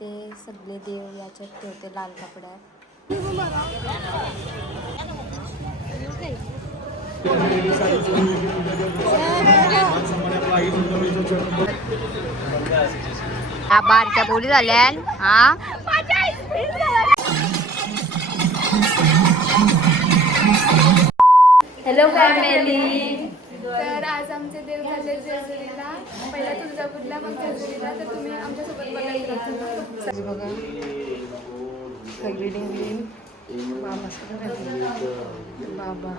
ते सगळे देव याच्यात ठेवते लाल कपड्यात. बारक्या बोली झाल्या. हा हॅलो फॅमिली. तर आज आमचे देव झाले जेजुरीला. पहिला तुळजापूरला, मग जेजुरीला. तर तुम्ही आमच्यासोबत बघायचं. बघा सगळी निघली. बाबा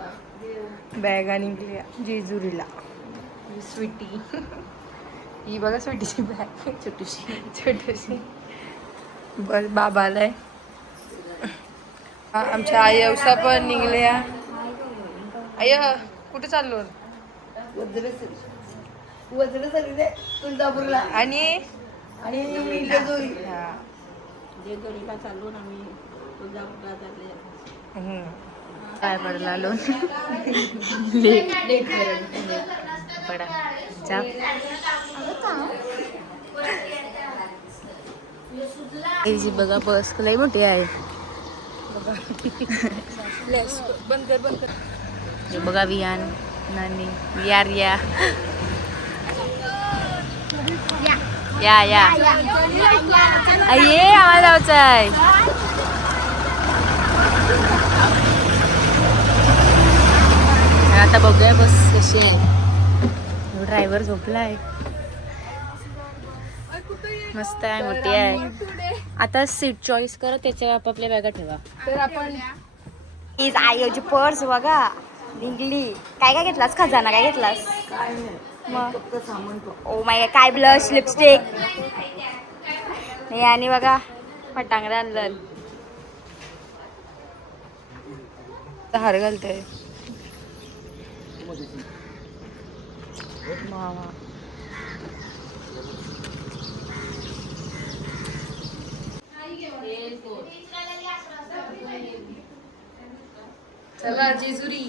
बॅगा निघल्या जेजुरीला. स्वीटी ही बघा स्वीटीची बॅग छोटीशी बस. बाबा आलाय. आमच्या आई अवसा पण निघल्या. आय कुठे चाललो? तुळजापूरला आणि जेजुरीला चाललो ना. आम्ही तुळजापूरला चालले. काय पडला आलो बघा. बस लई मोठी आहे. बंद कर. बघा वियान नानी यार या ये आम्हाला जायचं आहे. आता बघूया बस कशी आहे. ड्रायव्हर झोपलाय. मस्त आहे, मोठी आहे. आता सीट चॉईस करा, त्याच्या आपापल्या बॅगा ठेवा. तर आपण हीच आईची पर्स बघा निघली. काय काय घेतलास? खजाना काय घेतलास? ओ माय काय ब्लश लिपस्टिक नाही. आणि बघा फटांगडा आणलं. हार घालते. चला जेजुरी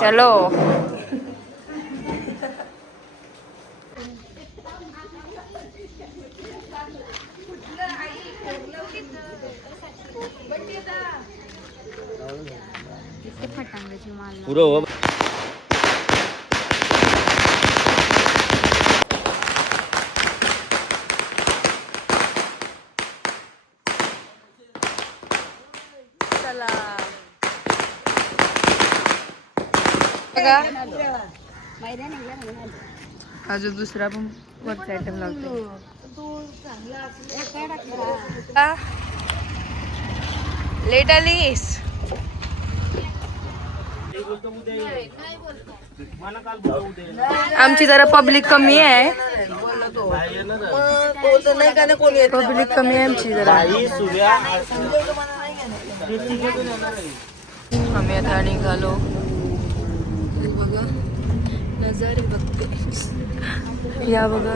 चलो. फटांगड्याची माल बघा. हा जो दुसरा पण वरचा आयटम लावतो. लेट आलीस. आमची जरा पब्लिक कमी आहे. पब्लिक कमी आहे आमची जरा. आम्ही आता निघालो. बघा नजारे बघते. या बघा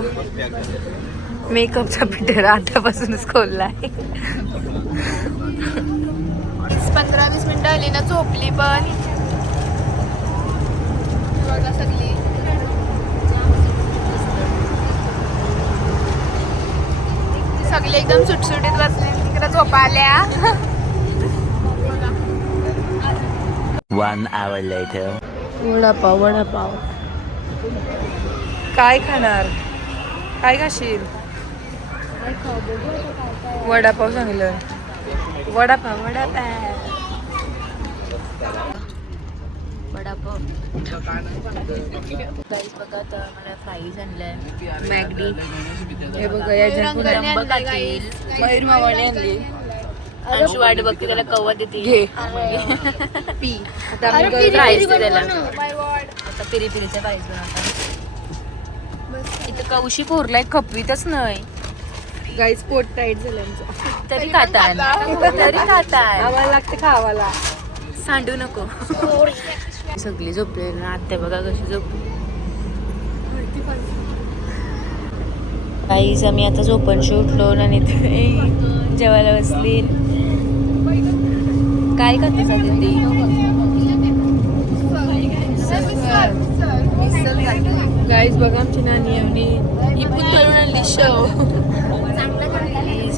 मेकअपचा पिटर आतापासूनच खोललाय. 15-20 मिनिटं आली ना, झोपली पण. बघा सगळी सगळे एकदम सुटसुटीत बसले. तिकडे झोपा आल्या. 1 hour later. वडापाव. काय खाणार? काय खाशील? वडापाव सांगितलं. वडापाव. गाईस बघा, तर मला फ्राईज आणलाय. मॅगडी. हे बघा याच्या मयूर मामाने आणली. अंशू वाट बघते, त्याला कव्वा देते. घे पी. आता आम्ही प्राईज त्याला. आता पिरीच्या प्राईज बनवतात. इथं कौशी कोरलाय, खपवीतच नाही. गाईस पोट टाईट झालं आमचं. तरी खाताय. आम्हाला लागते खावाला. सांडू नको. सगळी झोपली ना. आत्या बघा कशी झोपली. गाईज आम्ही आता झोपणशी उठलो आणि जेवायला बसली. काय करते सध्या? गाईज बघा आमची नानी आणि ही पण तरुण आणली. शव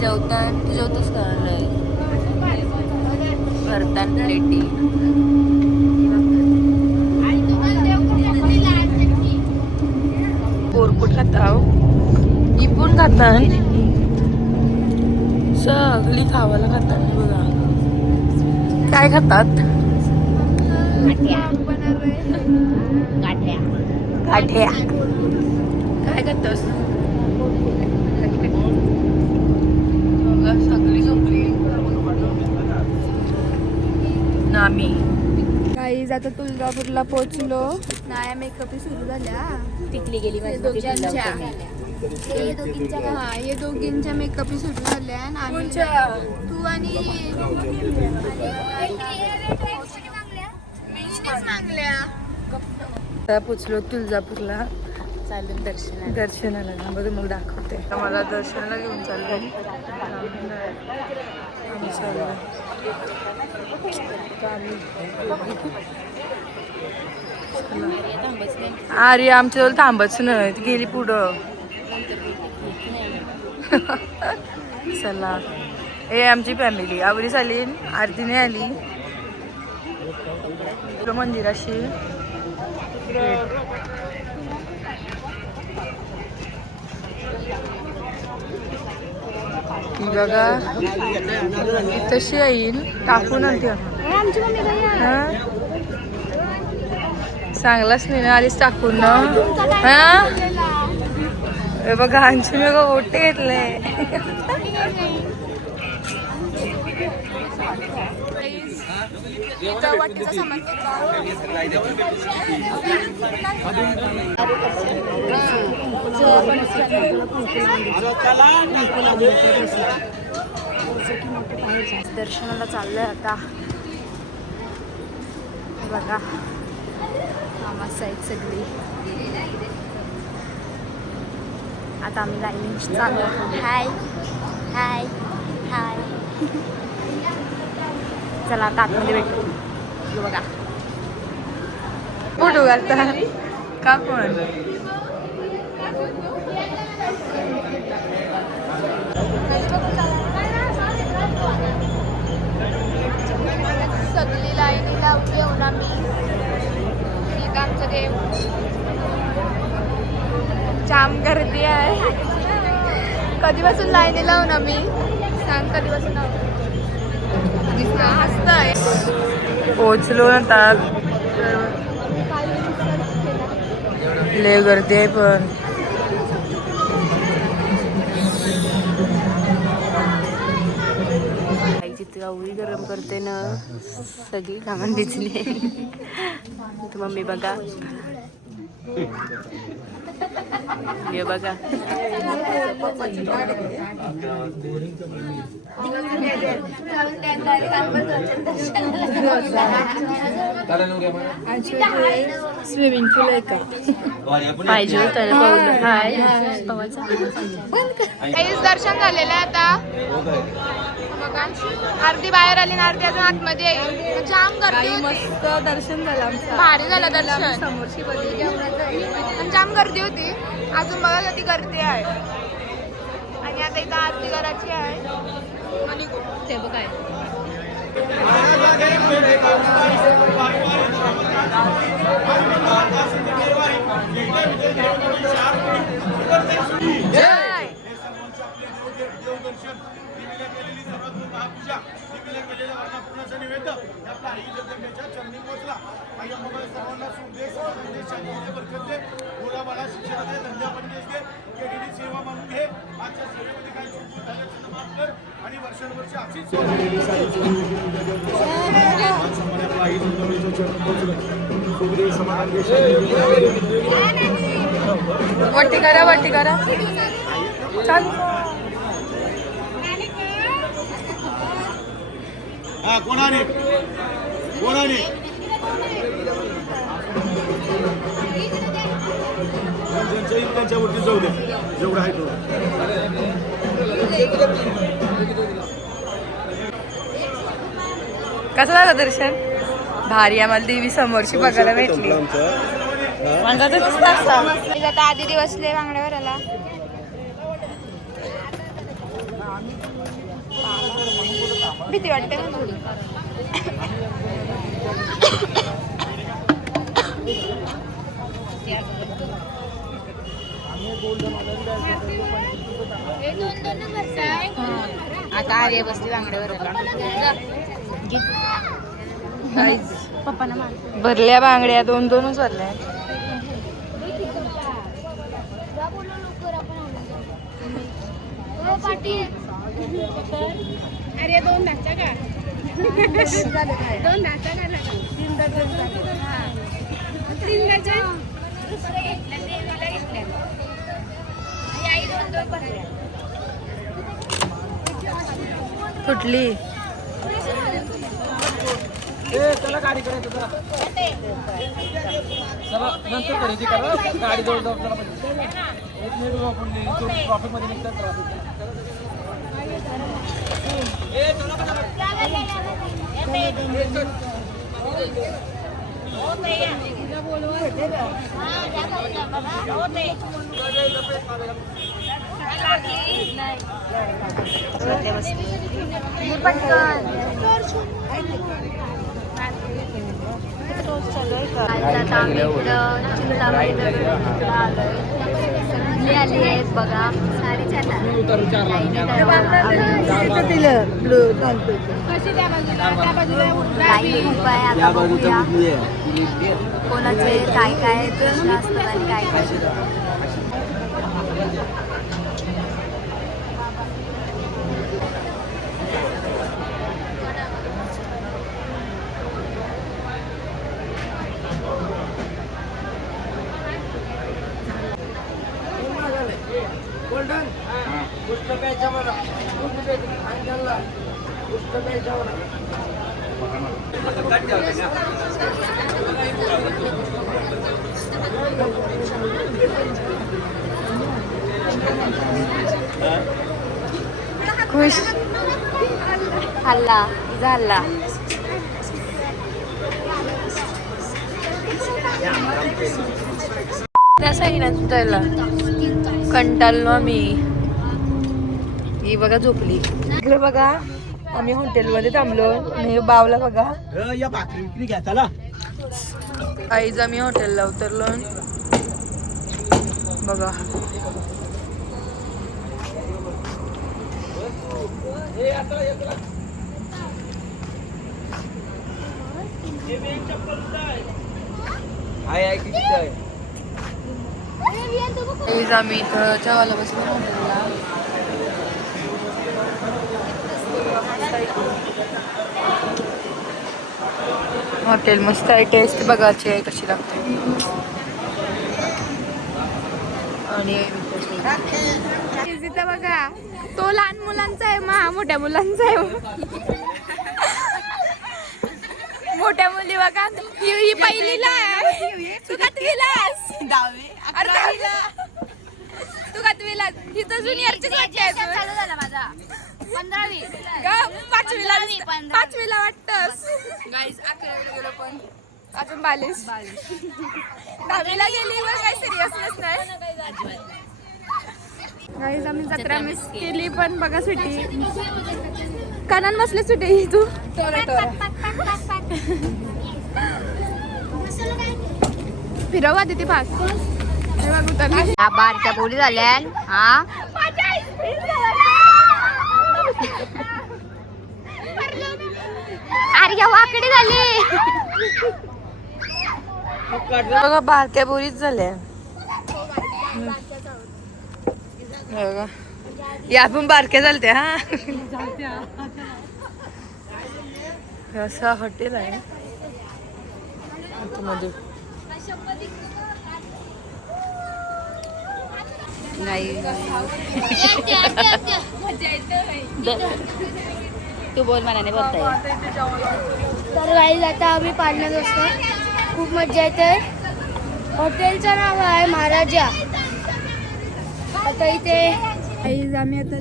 तू जेवतोस का भरतान प्लेटी कोरकुट खाता इपून खातात सगळी खावायला खातात बघा काय खातात गाठ्या काय करतोस सगळी झोपली नामी काही आता तुळजापूरला पोहोचलो नाया मेकअप सुरू झाल्या टिकली गेली हे दोघींच्या मेकअप सुरू झाल्या आणि तू आणि पोचलो तुळजापूरला चालून दर्शन दर्शनाला ना बघ मग दाखवते मला दर्शनाला घेऊन चाललंय अरे आमच्याजवळ थांबच नाही ती गेली पुढं चला हे आमची फॅमिली आवरीस आली आरतीने आली मंदिराशी बघा तशी येईल टाकून आणते चांगलाच नाही ना आधीच टाकून ना हा बघा आमची मी ओटे घेतले वाटीचा सामान दर्शनाला चाललंय आता बघा मामा साईड सगळी आता आम्ही लाईन चालू हाय हाय हाय चला आता आतमध्ये भेटू बघा फोटो घालता का पण सगळी लाईनीला उभी येऊन आम्ही एक आमचं देव जाम गर्दी आहे कधीपासून लाईनी लावून आम्ही सांग कधीपासून हसतंय पोचलो ना लय गर्दी आहे पण तिथे गवळी गरम करते ना सगळी कामं दिसली तू मम्मी बघा हे बघा स्विमिंग पूल आहे का पाहिजे होतं पाहून हाय दर्शन झालेलं आहे आता बघा अर्धी बाहेर आली ना अर्धी अजून आतमध्ये येईल जाम गर्दी होती मस्त दर्शन झालं आमचं भारी झालं दर्शन समोरची बघितली पण जाम गर्दी होती अजून बघा किती गर्दी आहे आणि आता इथं आरती करायची आहे आणि ते बघाय आणि वर्षानुवर्ष अशीच वट्टी करा वट्टी करा चालू हा कोणाने कोणाने ज्यांच्या येईल त्यांच्यावरती जाऊ दे जेवढं आहे तेवढं कसं झालं दर्शन भारी आम्हाला देवी समोरची बघायला भेटली आता आधी दिवसले बांगड्यावर आला भीती वाटते ना थोडी. आता आर्य बसली बांगड्यावर. पप्पांना मार. भरल्या बांगड्या 2-2च भरल्या. अरे 2 धाचा का 2 धाचा का 3 डझन 3 डझन फुटली. चला गाडी करायचं चला नंतर खरेदी करा गाडी जवळ जाऊ चला. 1 मिनिट आपण ट्रॉफिक मध्ये निघतात ट्रॉफिक. आली आहेत बघा. साडी कोणाचे काय काय प्रश्न असतात आणि काय काय. गोल्डन पुष्ट प्यायच्या मला पुष्ट प्यायच्या मला. खुश. हल्ला झाला. त्या साईडला सुटायला कंटाळलो आम्ही. ही बघा झोपली. इकडे बघा आम्ही हॉटेलमध्ये थांबलो आणि बावला बघा. या भाकरी विक्री घ्या चला. आईज आम्ही हॉटेलला उतरलो बघा. आईज आम्ही इथं जेवायला बसलो हॉटेलला. हॉटेल मस्त आहे. टेस्ट बघायची आहे कशी लागते. आणि इथं बघा तो लहान मुलांचा आहे मोठ्या मुलांचा आहे. मोठ्या मुली बघा ही पहिलीला आहे. तू कितवीलास? 10वी 11वीला. तू कितवीला? ही तर ज्युनियरचीच वाटते. चालू झाला माझा 15वी. 5वीला वाटतस. गाईज 11वीला गेलो पण अजून 42. 10वीला गेली मग काय सिरियसनेस नाही. गाईज आम्ही जत्रा मिस केली पण बघा सुट्टी कानान बसले सुट्टी. तू फिरवा तिथे पास उतरली. बारच्या बोली झाल्या. हा अरे वाकडी झाली. बघा बारक्या बोरीच झाल्या. बघा या पण बारक्या झालत्या. हा असं हॉटेल आहे आतमध्ये. तू बोल मला नाही बोलता. तर गाईज आता आम्ही पाळण्यात असतो. खूप मजा येते. हॉटेलचं नाव आहे महाराजा. आता इथे गाईज आम्ही आता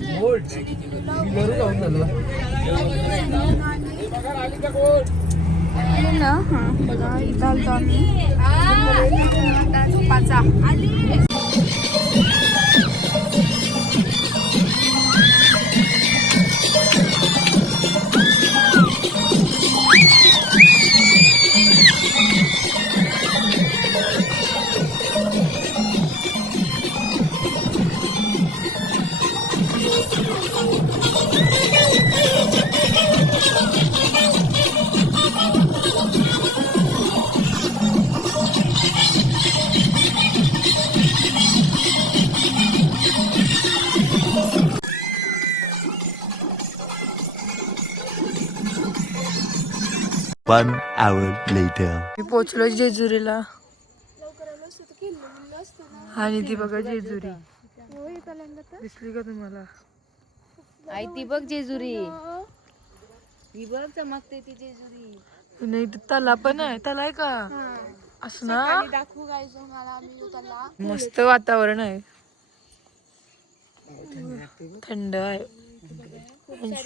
ना बघा इथं आलतो आम्ही. 1 hour later. मी पोचलो जेजुरीला आणि ती बघा जेजुरी दिसली का तुम्हाला? आई ती बघ जेजुरी, ती बघ चमकते ती जेजुरी. नाही तला पण आहे, तला आहे का असं ना? दाखवू गायचं मला आम्ही उतरला. मस्त वातावरण आहे, थंड आहे.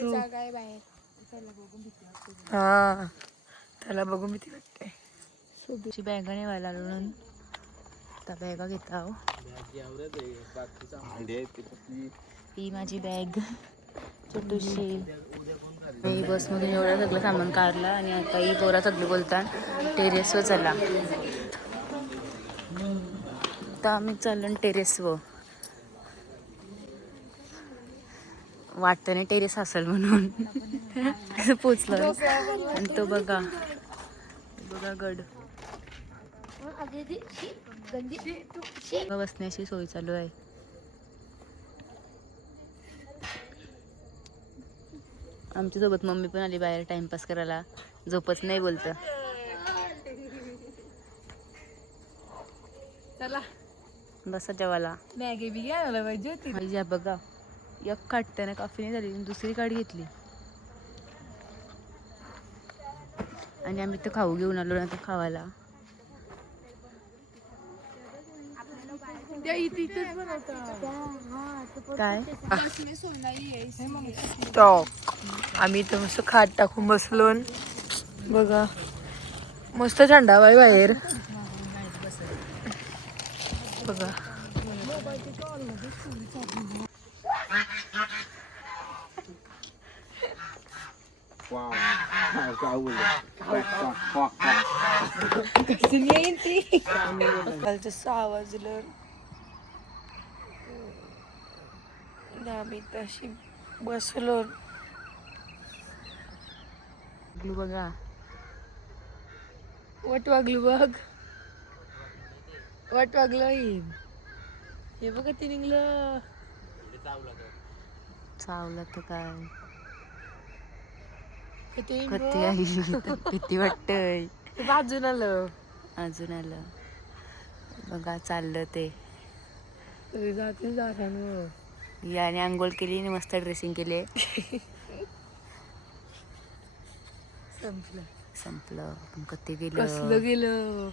जागा आहे बाहेर. हा त्याला बघून भीती वाटते. तुझी बॅगा नाही व्हायला म्हणून आता बॅगा घेता. ही माझी बॅग छोटीशी. मी बसमधून एवढं सगळं सामान काढलं आणि आता ही पोरा सगळी बोलतात टेरेसवर चला. आता आम्ही चाललो टेरेसवर. वाटतं नाही टेरेस असेल म्हणून पोचलो. आणि तो बघा बघा गड. बसण्याची सोय चालू आहे. आमच्यासोबत मम्मी पण आली बाहेर टाइमपास करायला. झोपच नाही बोलत. चला बसा जेवायला. मॅगी बी घ्यायला पाहिजे होती. ज्या बघा एक काढताना काफी नाही झाली, दुसरी काढ घेतली. आणि आम्ही तर खाऊ घेऊन आलो ना, तर खावायला. काय स्टॉक आम्ही इथं मस्त खाट टाकून बसलो. बघा मस्त थंडा आहे बाहेर. बघा कालचं 6 वाजलं. आम्ही तशी बसलो. बघा वाट वागली बघ, वाट वागलं. हे बघा ते निघलं. चावलं तर काय किती कत्ती आहे. भीती वाटतय. बाजून आलं. अजून आलं बघा चाललं ते. जाते झाडांवर. याने आंघोळ केली आणि मस्त ड्रेसिंग केले. संपलं. संपलं. पण कधी गेलं कसलं गेलं.